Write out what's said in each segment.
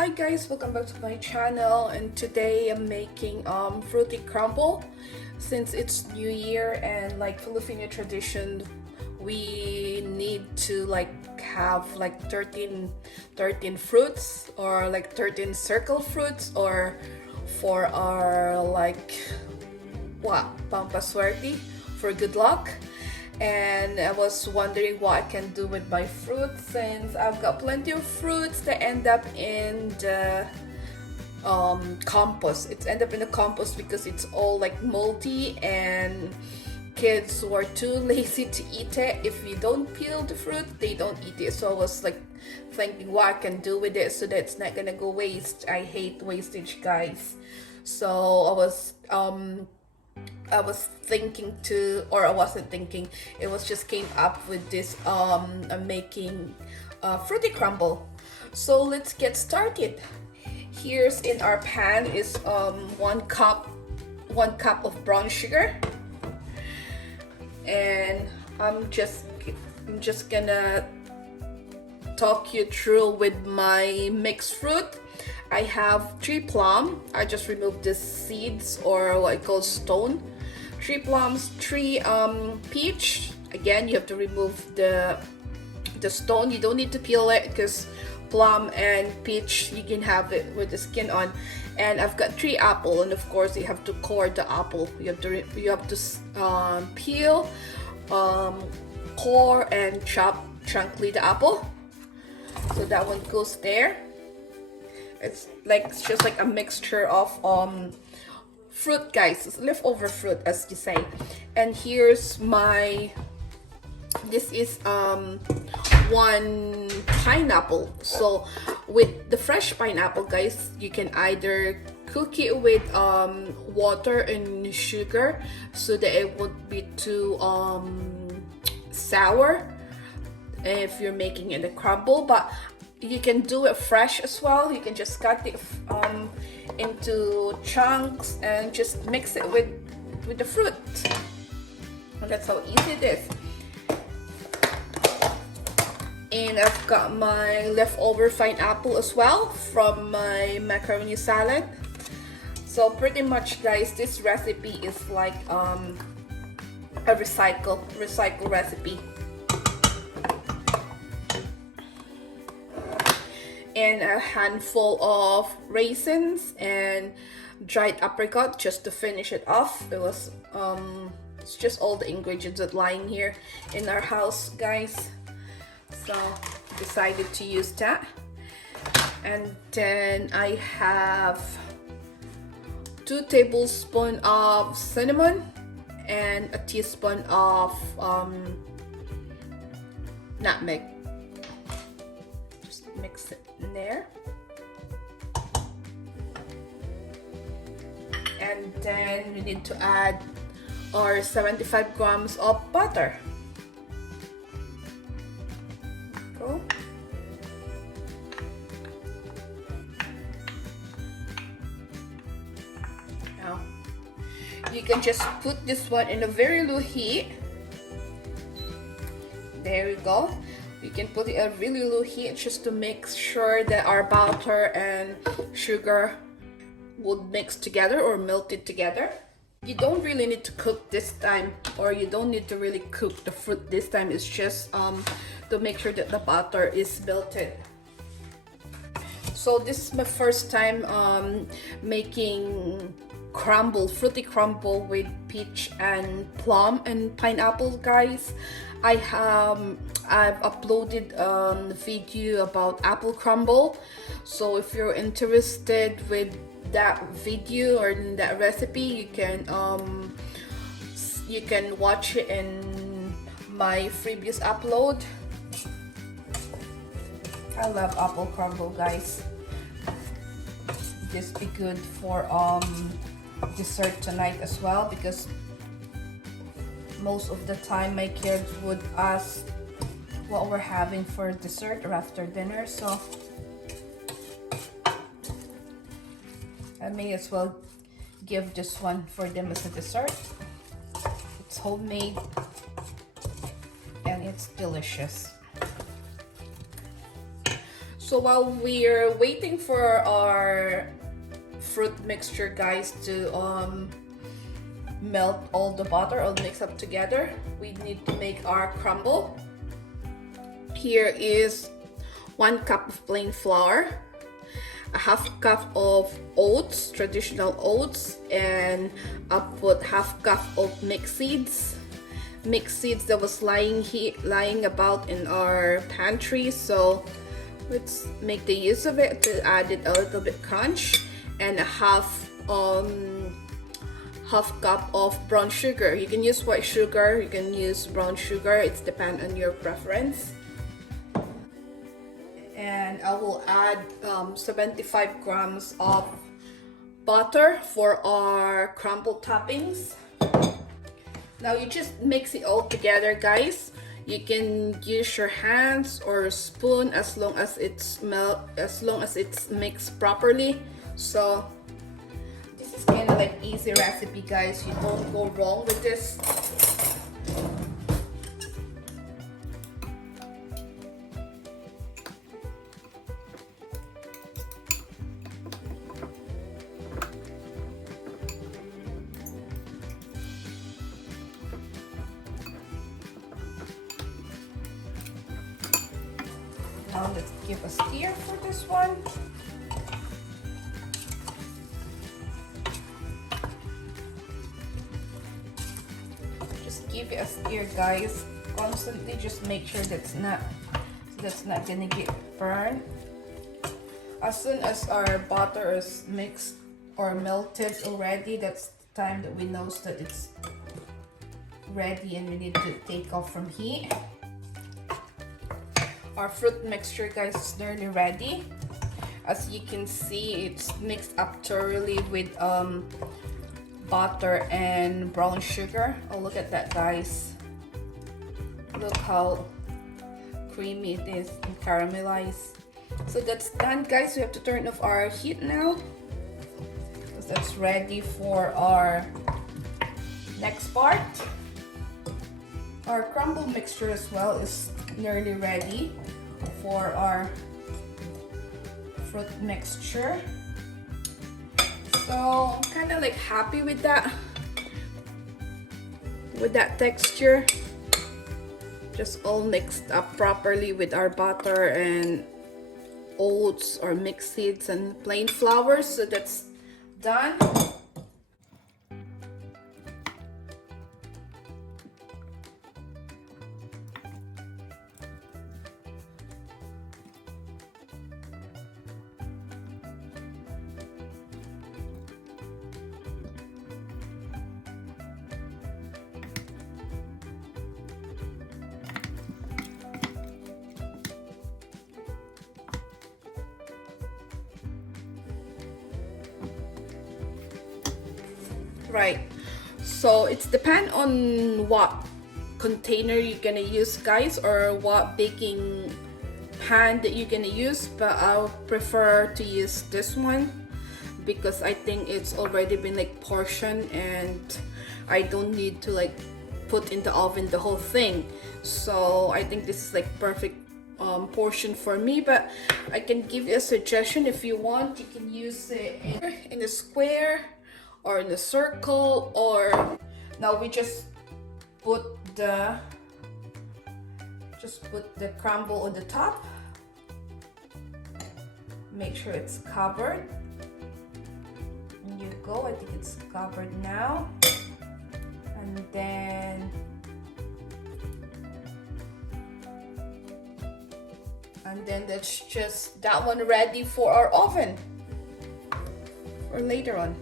Hi guys, welcome back to my channel, and today I'm making fruity crumble. Since it's New Year and like Filipino tradition, we need to have 13 fruits, or like 13 circle fruits, or for our pampaswerte, for good luck. And I was wondering what I can do with my fruits, since I've got plenty of fruits that end up in the compost. It's end up in the compost because it's all like moldy, and kids who are too lazy to eat it, if you don't peel the fruit, they don't eat it. So I was like thinking what I can do with it so that it's not gonna go waste. I hate wastage, guys. So I was thinking to, or I wasn't thinking, it was just came up with this making fruity crumble. So let's get started. Here's in our pan is 1 cup of brown sugar, and I'm just gonna talk you through with my mixed fruit. I have 3 plum. I just removed the seeds, or what I call stone. 3 plums, 3 peach. Again, you have to remove the stone. You don't need to peel it because plum and peach, you can have it with the skin on. And I've got 3 apple, and of course you have to core the apple. You have to peel, core, and chop chunkly the apple. So that one goes there. It's just like a mixture of fruit, guys. It's leftover fruit, as you say. And here's this is 1 pineapple. So with the fresh pineapple, guys, you can either cook it with water and sugar so that it won't be too sour if you're making it a crumble, but you can do it fresh as well. You can just cut it into chunks and just mix it with the fruit. And that's how easy it is. And I've got my leftover fine apple as well from my macaroni salad. So pretty much, guys, this recipe is like a recycle recipe. And a handful of raisins and dried apricot just to finish it off. It was it's just all the ingredients that lying here in our house, guys. So decided to use that. And then I have 2 tablespoons of cinnamon and a teaspoon of nutmeg. Just mix it in there. And then we need to add our 75 grams of butter. Go. Now you can just put this one in a very low heat. There we go. You can put it at really low heat just to make sure that our butter and sugar would mix together or melt it together. You don't really need to cook this time, or you don't need to really cook the fruit this time. It's just to make sure that the butter is melted. So this is my first time making fruity crumble with peach and plum and pineapple, guys. I've uploaded a video about apple crumble, so if you're interested with that video or that recipe, you can watch it in my previous upload. I love apple crumble, guys. This be good for dessert tonight as well, because most of the time my kids would ask what we're having for dessert or after dinner, so I may as well give this one for them as a dessert. It's homemade and it's delicious. So while we're waiting for our fruit mixture, guys, to melt all the butter, all mix up together, we need to make our crumble. Here is 1 cup of plain flour, a half cup of oats, traditional oats, and I put half cup of mixed seeds. Mixed seeds that was lying about in our pantry, so let's make the use of it to add it a little bit crunch, and a half cup of brown sugar. You can use white sugar, you can use brown sugar, it's depend on your preference. And I will add 75 grams of butter for our crumble toppings. Now you just mix it all together, guys. You can use your hands or a spoon as long as it's mixed properly. So this is kind of like easy recipe, guys. You don't go wrong with this. Now let's give a stir for this one. Just give it a stir, guys. Constantly just make sure that's not gonna get burned. As soon as our butter is mixed or melted already, that's the time that we know that it's ready and we need to take off from heat. Our fruit mixture, guys, is nearly ready. As you can see, it's mixed up thoroughly with butter and brown sugar. Oh, look at that, guys. Look how creamy it is and caramelized. So that's done, guys. We have to turn off our heat now, because that's ready for our next part. Our crumble mixture as well is nearly ready for our fruit mixture. So I'm kind of like happy with that texture. Just all mixed up properly with our butter and oats or mixed seeds and plain flour. So that's done. Right, so it's depend on what container you're gonna use, guys, or what baking pan that you're gonna use, but I'll prefer to use this one because I think it's already been like portioned and I don't need to like put in the oven the whole thing. So I think this is like perfect portion for me, but I can give you a suggestion. If you want, you can use it in a square or in a circle, or now we just put the crumble on the top. Make sure it's covered. And you go, I think it's covered now. And then that's just that one ready for our oven for later on.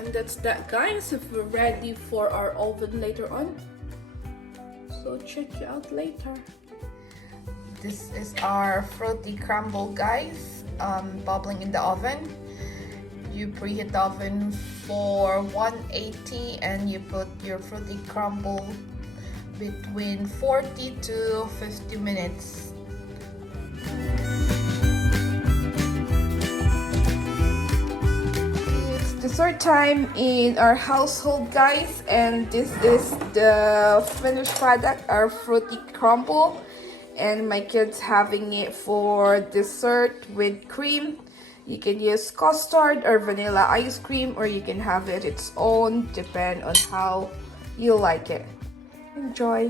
And that's that, guys. If we're ready for our oven later on, so check you out later. This is our fruity crumble, guys, bubbling in the oven. You preheat the oven for 180 and you put your fruity crumble between 40 to 50 minutes. It's dessert time in our household, guys, and this is the finished product, our fruity crumble. And my kids having it for dessert with cream. You can use custard or vanilla ice cream, or you can have it its own, depend on how you like it. Enjoy.